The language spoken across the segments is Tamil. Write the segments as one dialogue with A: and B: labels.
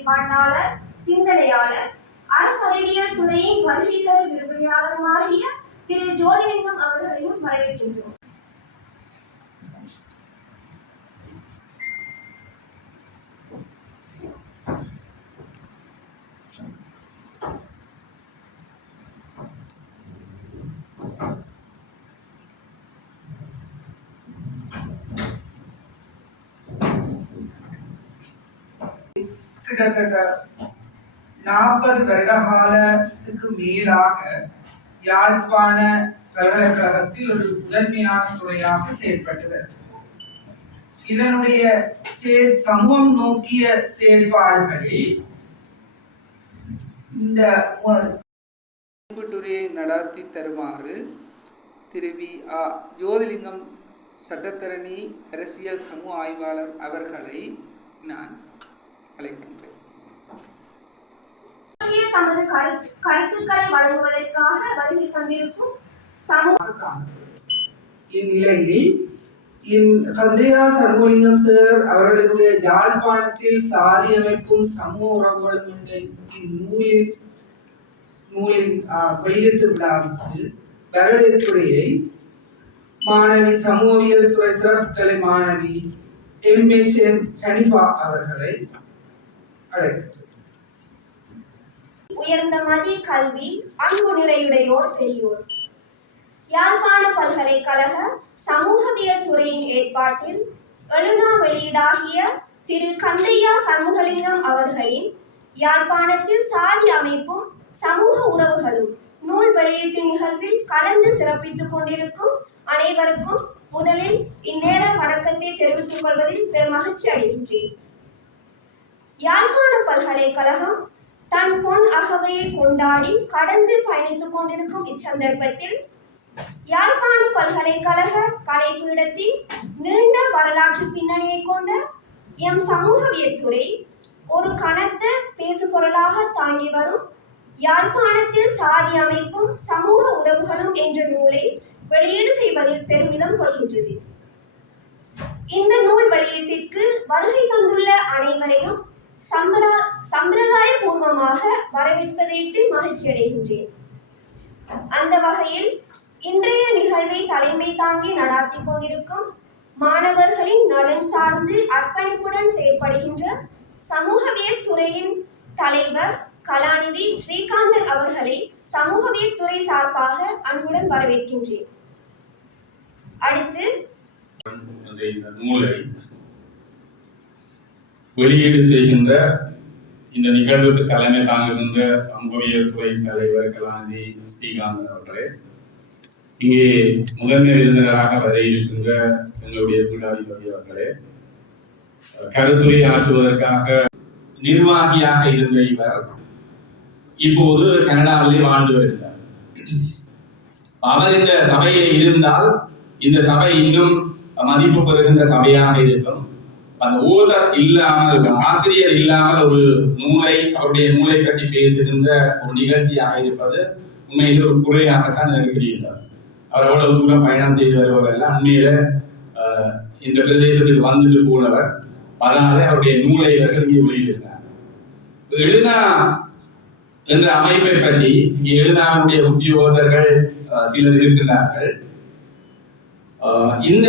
A: செயற்பாட்டாளர் சிந்தனையாளர் அரசறிவியல் துறையின் வருகை தரும் விற்பனையாளருமாகிய திரு ஜோதிலிங்கம் அவர்களையும் வரவேற்கின்றோம்.
B: கிட்டத்தட்ட நாற்பது வருட காலத்துக்கு மேலாக யாழ்ப்பாண பல்கலைக்கழகத்தில் ஒரு முதன்மையான துறையாக செயல்பட்டது இதனுடைய சமூகம் நோக்கிய செயல்பாடுகளில் இந்த துறையை நடத்தி தருமாறு திரு வி. ஆ. ஜோதிலிங்கம் சட்டத்தரணி அரசியல் சமூக ஆய்வாளர் அவர்களை நான் அழைக்கின்றேன்.
A: தமது கருத்து- கருத்துக்களை வழங்குவதற்காக வருகை தந்திருக்கும்
B: இந்நிலையில் இந் கந்தையா சர்வலிங்கம் சார் அவர்களுடைய யாழ்ப்பாணத்தில் சாதி அமைப்பும் சமூக உறவுகளும் என்ற இந்நூலின் நூலின் வெளியீட்டு விழாவுக்கு வரவேற்புரையை மாணவி சமூகவியல் துறை சிறப்பு கலை மாணவி எம். எச் என் ஹனிஃபா அவர்களை அழைக்கிறேன்
A: உயர்ந்த மதி கல்வி அன்பு நிறையுடையோர் பெரியோர். யாழ்ப்பாண பல்கலைக்கழக சமூகவியல் துறையின் ஏற்பாட்டில் எழுநா வெளியீடாகிய திரு கந்தையா சண்முகலிங்கம் அவர்களின் யாழ்ப்பாணத்தில் சாதி அமைப்பும் சமூக உறவுகளும் நூல் வெளியீட்டு நிகழ்வில் கலந்து சிறப்பித்துக் கொண்டிருக்கும் அனைவருக்கும் முதலில் இந்நேர வணக்கத்தை தெரிவித்துக் கொள்வதில் பெருமகிழ்ச்சி அடைகின்றேன். யாழ்ப்பாண பல்கலைக்கழகம் தன் பொன் அகவையை கொண்டாடி கடந்து பயணித்துக் கொண்டிருக்கும் இச்சந்தர்ப்பத்தில் யாழ்ப்பாண பல்கலைக்கழக கலைப்பீடத்தின் நீண்ட வரலாற்று பின்னணியை கொண்ட எம் சமூகவியல் துறை ஒரு கனத்த பேசுபொருளாக தாங்கி வரும் யாழ்ப்பாணத்தில் சாதி அமைப்பும் சமூக உறவுகளும் என்ற நூலை வெளியீடு செய்வதில் பெருமிதம் கொள்கின்றது. இந்த நூல் வெளியீட்டிற்கு வருகை தந்துள்ள அனைவரையும் சம்பிரா சம்பிரதாய பூர்வமாக வரவேற்பதையிட்டு மகிழ்ச்சி அடைகின்றேன். அந்த வகையில் இன்றைய நிகழ்வை தலைமை தாங்கி நடாத்தி கொண்டிருக்கும் மாணவர்களின் நலன் சார்ந்து அர்ப்பணிப்புடன் செயல்படுகின்ற சமூகவியல் துறையின் தலைவர் கலாநிதி ஸ்ரீகாந்தன் அவர்களை சமூகவியல் துறை சார்பாக அன்புடன் வரவேற்கின்றேன். அடுத்து
C: வெளியீடு செய்கின்ற இந்த நிகழ்வுக்கு தலைமை தாங்குகின்ற சமூகவியல் துறை தலைவர் கலாநிதி ஸ்ரீகாந்தன் அவர்களே இங்கே முதன்மை விருந்தினராக வர இருக்கின்ற எங்களுடைய பீடாதிபதி அவர்களே கருத்துரை ஆற்றுவதற்காக நிர்வாகியாக இருந்த இவர் இப்போது கனடாவிலே வாழ்ந்து வருகிறார். அவர் இந்த சபையில் இருந்தால் இந்த சபை இன்னும் மதிப்பு பெறுகின்ற சபையாக இருக்கும். அந்த ஓதர் இல்லாமல் ஆசிரியர் இல்லாமல் ஒரு நூலை அவருடைய நூலை பற்றி பேசுகின்ற ஒரு நிகழ்ச்சியாக இருப்பது உண்மையிலே ஒரு குறையாகத்தான் எனக்கு தெரிகிறது. அவர் எவ்வளவு தூரம் பயணம் செய்து வருவார் எல்லாம் உண்மையில இந்த பிரதேசத்துக்கு வந்துட்டு போனவர் அதனாலே அவருடைய நூலை இவர்கள் இங்கே வெளியிடுகிறார். எழுனா என்ற அமைப்பை பற்றி இங்கே எழுனாவுடைய உத்தியோகர்கள் சிலர் இருக்கின்றார்கள். இந்த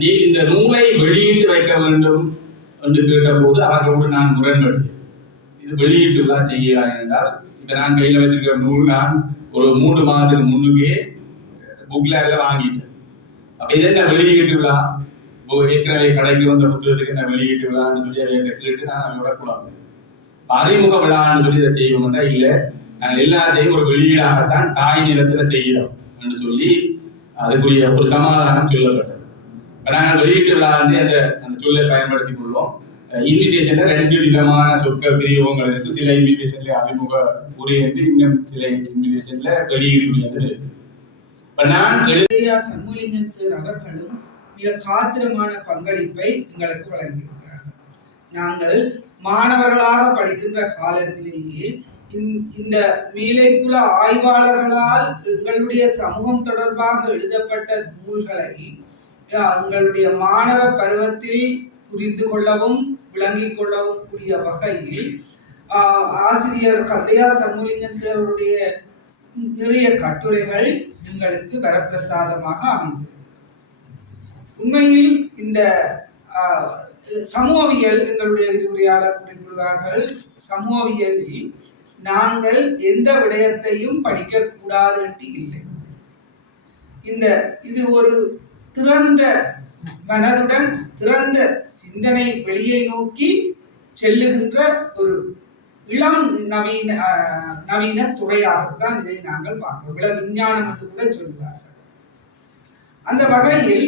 C: நீ இந்த நூலை வெளியிட்டு வைக்க வேண்டும் என்று கேட்டபோது அவர்களோடு நான் முரண்பட்டேன். இது வெளியீட்டு விழா செய்யலாம் என்றால் இப்ப நான் கையில் வச்சிருக்கிற நூல் நான் ஒரு மூணு மாதத்துக்கு முன்னுக்கே புக்ல வாங்கிட்டேன். அப்ப இது என்ன வெளியிட்டுள்ளா விழா இப்போ ஏற்கனவே கடைக்கு வந்த புத்தகத்துக்கு என்ன வெளியிட்டு விழான்னு சொல்லி அதை கேட்டு நான் அவங்களோட கூடாது அறிமுக விழான்னு சொல்லி இதை செய்வோம்னா இல்லை. நாங்கள் எல்லாத்தையும் ஒரு வெளியீடாகத்தான் தாய் நிலத்துல செய்கிறோம் என்று சொல்லி அதுக்குரிய ஒரு சமாதானம் சொல்லப்பட்டது. நாங்கள் வெளியீட்டு விழான்னு அந்த அந்த சொல்லை பயன்படுத்தி கொள்வோம். இன்விடேஷன்ல ரெண்டு விதமான சொற்கள் பிரியோகங்கள் இருக்கு. சில இன்விடேஷன்ல அறிமுக உரை என்று இன்னும் சில இன்விடேஷன்ல வெளியீடு இப்ப நான்
B: எழுதியா சண்முலிங்கன் சார் அவர்களும் மிக காத்திரமான பங்களிப்பை எங்களுக்கு வழங்கியிருக்கிறார்கள். நாங்கள் மாணவர்களாக படிக்கின்ற காலத்திலேயே இந்த- இந்த மேலைப்புல ஆய்வாளர்களால் எங்களுடைய சமூகம் தொடர்பாக எழுதப்பட்ட நூல்களை அஹ், எங்களுடைய மாணவ பருவத்தில் புரிந்து கொள்ளவும் விளங்கிக் கொள்ளவும் கூடிய வகையில் ஆஹ், ஆசிரியர் கந்தையா சண்முலிங்கன் சார் நிறைய கட்டுரைகள் எங்களுக்கு வரப்பிரசாதமாக அமைந்தது உண்மையில் இந்த ஆஹ், சமூகவியல் எங்களுடைய விரிவுரையாளர் குறிப்பிடுவார்கள் சமூகவியலில் நாங்கள் எந்த விடயத்தையும் படிக்கக்கூடாதுன்ட்டு இல்லை. இந்த இது ஒரு திறந்த மனதுடன் திறந்த சிந்தனை வெளியை நோக்கி செல்லுகின்ற ஒரு இளம் நவீன நவீன துறையாகத்தான் இதை நாங்கள் பார்க்கிறோம். இள விஞ்ஞானம் என்று கூட சொல்வார்கள். அந்த வகையில்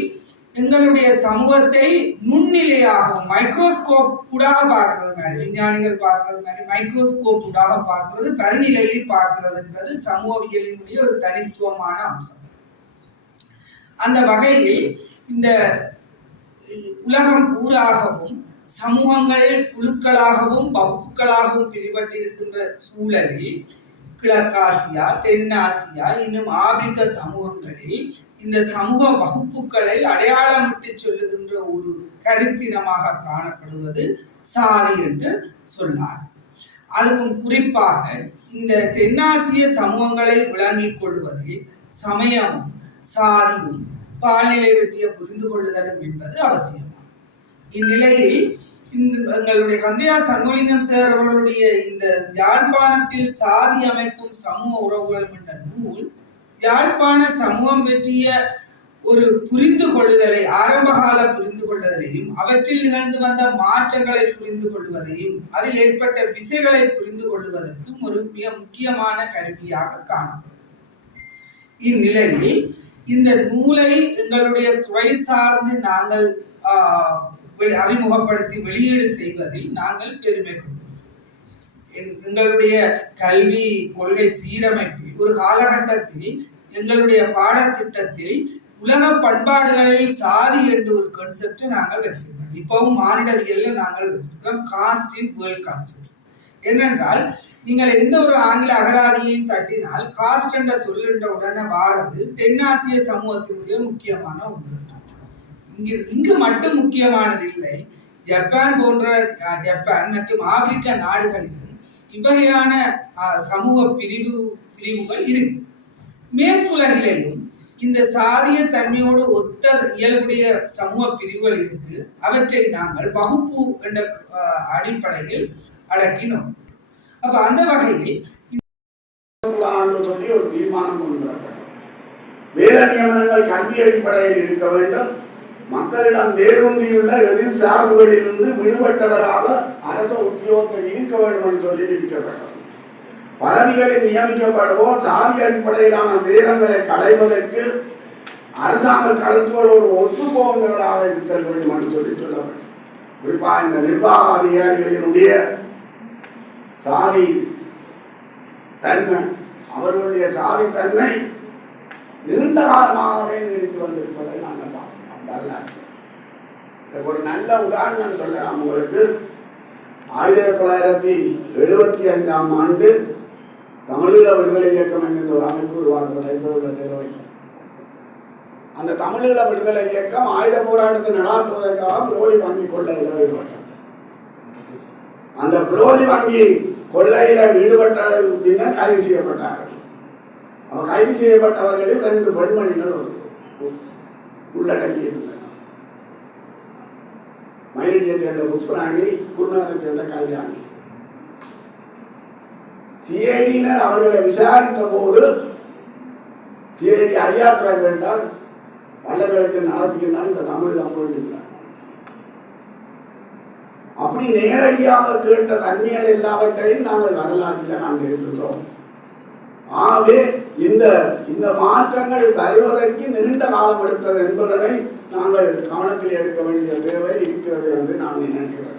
B: எங்களுடைய சமூகத்தை நுண்ணிலையாகவும் மைக்ரோஸ்கோப் ஊடாக பார்க்கறது மாதிரி விஞ்ஞானிகள் பார்க்கறது மாதிரி மைக்ரோஸ்கோப் ஊடாக பார்க்கிறது பரிநிலையில் பார்க்கறது என்பது சமூகவியலினுடைய ஒரு தனித்துவமான அம்சம். அந்த வகையில் இந்த உலகம் ஊராகவும் சமூகங்கள் குழுக்களாகவும் வகுப்புகளாகவும் பிரிபட்டிருக்கின்ற சூழலில் கிழக்காசியா தென்னாசியா இன்னும் ஆப்பிரிக்க சமூகங்களில் இந்த சமூக வகுப்புகளை அடையாளமிட்டு சொல்லுகின்ற ஒரு கருத்தினமாக காணப்படுவது சாதி என்று சொன்னார் அதுவும் குறிப்பாக இந்த தென்னாசிய சமூகங்களை விளங்கிக் கொள்வதில் சமயமும் சாதியும் பாலியலை பற்றிய புரிந்து கொள்ளுதலும் என்பது அவசியம். இந்நிலையில் இந்த எங்களுடைய கந்தையா சண்முலிங்கம் சார் அவர்களுடைய இந்த யாழ்ப்பாணத்தில் சாதி அமைப்பும் சமூக உறவுகளும் என்ற நூல் யாழ்ப்பாண சமூகம் பற்றிய ஒரு புரிந்து கொள்ளுதலை ஆரம்பகால புரிந்து கொள்ளுதலையும் அவற்றில் நிகழ்ந்து வந்த மாற்றங்களை புரிந்து கொள்வதையும் அதில் ஏற்பட்ட விசைகளை புரிந்து கொள்வதற்கும் ஒரு மிக முக்கியமான கருவியாக காணப்படும். இந்நிலையில் இந்த நூலை எங்களுடைய துறை சார்ந்து நாங்கள் ஆஹ், அறிமுகப்படுத்தி வெளியீடு செய்வதில் நாங்கள் பெருமை கொண்டோம் எங்களுடைய கல்வி கொள்கை சீரமைப்பில் ஒரு காலகட்டத்தில் எங்களுடைய பாடத்திட்டத்தில் உலக பண்பாடுகளில் சாதி என்று ஒரு கன்செப்ட் நாங்கள் வச்சிருக்கோம் இப்பவும் மானிடவியல்ல நாங்கள் வச்சிருக்கோம் காஸ்ட் இன் வேர்ல்ட் கான்சியஸ் ஏனென்றால் நீங்கள் எந்த ஒரு ஆங்கில அகராதியையும் தட்டினால் காஸ்ட் என்ற சொல்லுன்ற உடனே வாரது தென்னாசிய சமூகத்தினுடைய முக்கியமான ஒன்று. இங்கு இங்கு மட்டும் முக்கியமானது இல்லை ஜப்பான் போன்ற ஜப்பான் மற்றும் ஆப்பிரிக்க நாடுகளிலும் இவ்வகையான சமூக பிரிவு பிரிவுகள் இருக்கு. மேற்குலகிலேயும் இந்த சாதிய தன்மையோடு ஒத்த இயல்புடைய சமூக பிரிவுகள் இருக்கு. அவற்றை நாங்கள் வகுப்பு என்ற அஹ், அடிப்படையில் அடக்கினோம். அப்ப அந்த வகையில்
D: சொல்லி ஒரு தீர்மானம் கொண்டு வேலை நியமனங்கள் கல்வி அடிப்படையில் இருக்க வேண்டும். மக்களிடம் வேரூன்றியுள்ள எதிர் சார்புகளிலிருந்து விடுபட்டவராக அரச உத்தியோகத்தில் இருக்க வேண்டும் என்று சொல்லி விதிக்கப்பட்டது பதவிகளில் நியமிக்கப்படுவோ சாதி அடிப்படையிலான வேதங்களை களைவதற்கு அரசாங்க கருத்துகளோடு ஒத்து போகின்றவராக இருத்தல் வேண்டும் என்று சொல்லி சொல்லப்பட்டது. குறிப்பாக இந்த நிர்வாக அதிகாரிகளினுடைய சாதி தன்மை அவர்களுடைய சாதி தன்மை நீண்ட காலமாகவே நீடித்து வந்திருப்பதை வரலாற்று ஒரு நல்ல உதாரணம் சொல்லலாம் உங்களுக்கு. ஆயிரத்தி தொள்ளாயிரத்தி எழுபத்தி அஞ்சாம் ஆண்டு தமிழீழ விடுதலை இயக்கம் என்கின்ற ஒரு அமைப்பு உருவாக்கப்பட்டது அந்த தமிழீழ விடுதலை இயக்கம் ஆயுத போராட்டத்தை நடாத்துவதற்காக புரோலி வங்கி கொள்ளையில் ஈடுபட்டது. அந்த புரோலி வங்கி கொள்ளையில ஈடுபட்டதற்கு பின்னர் கைது செய்யப்பட்டார்கள். அவ கைது செய்யப்பட்டவர்களில் ரெண்டு பெண்மணிகள் ஒரு- உள்ள இருந்தனர் மயிலியை சேர்ந்த புஷ்பராணி குருநாதை சேர்ந்த கல்யாணி. சிஐடியினர் அவர்களை விசாரித்த போது சிஐடி ஐயாத்திரா கேட்டால் வல்லவர்களுக்கு நடத்திக்கிறார் இந்த தமிழ் அம்புகிறார் அப்படி நேரடியாக கேட்ட தன்மைகள் எல்லாவற்றையும் நாங்கள் வரலாற்றில் நாம் இருக்கின்றோம் ஆகவே இந்த இந்த மாற்றங்கள் வருவதற்கு நீண்ட காலம் எடுத்தது என்பதனை நாங்கள் கவனத்தில் எடுக்க வேண்டிய தேவை இருக்கிறது என்று நான் நினைக்கிறேன்.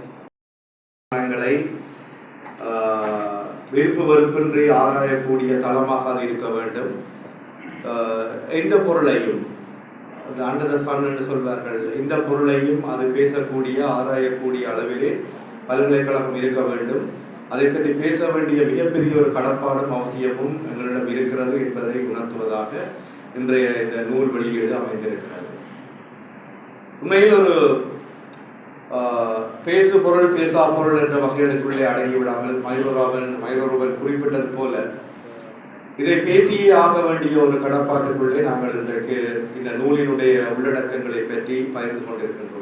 E: விருப்பு வெறுப்பின்றி ஆராயக்கூடிய தளமாக அது இருக்க வேண்டும். எந்த பொருளையும் அந்த அண்டர் சன் என்று சொல்வார்கள் எந்த பொருளையும் அது பேசக்கூடிய ஆராயக்கூடிய அளவிலே பல்கலைக்கழகம் இருக்க வேண்டும். அதை பற்றி பேச வேண்டிய மிகப்பெரிய ஒரு கடப்பாடும் அவசியமும் இருக்கிறது என்பதை உணர்த்துவதாக இன்றைய இந்த நூல் வெளியீடு அமைந்திருக்கிறது. உண்மையில் ஒரு ஆஹ், பேசு பொருள் பேசா பொருள் என்ற வகைகளுக்குள்ளே அடங்கி விடாமல் மயூரராமன் மயூரரூபன் குறிப்பிட்டது போல இதை பேசியே ஆக வேண்டிய ஒரு கடப்பாட்டுக்குள்ளே நாங்கள் இன்றைக்கு இந்த நூலினுடைய உள்ளடக்கங்களை பற்றி பகிர்ந்து கொண்டிருக்கின்றோம்.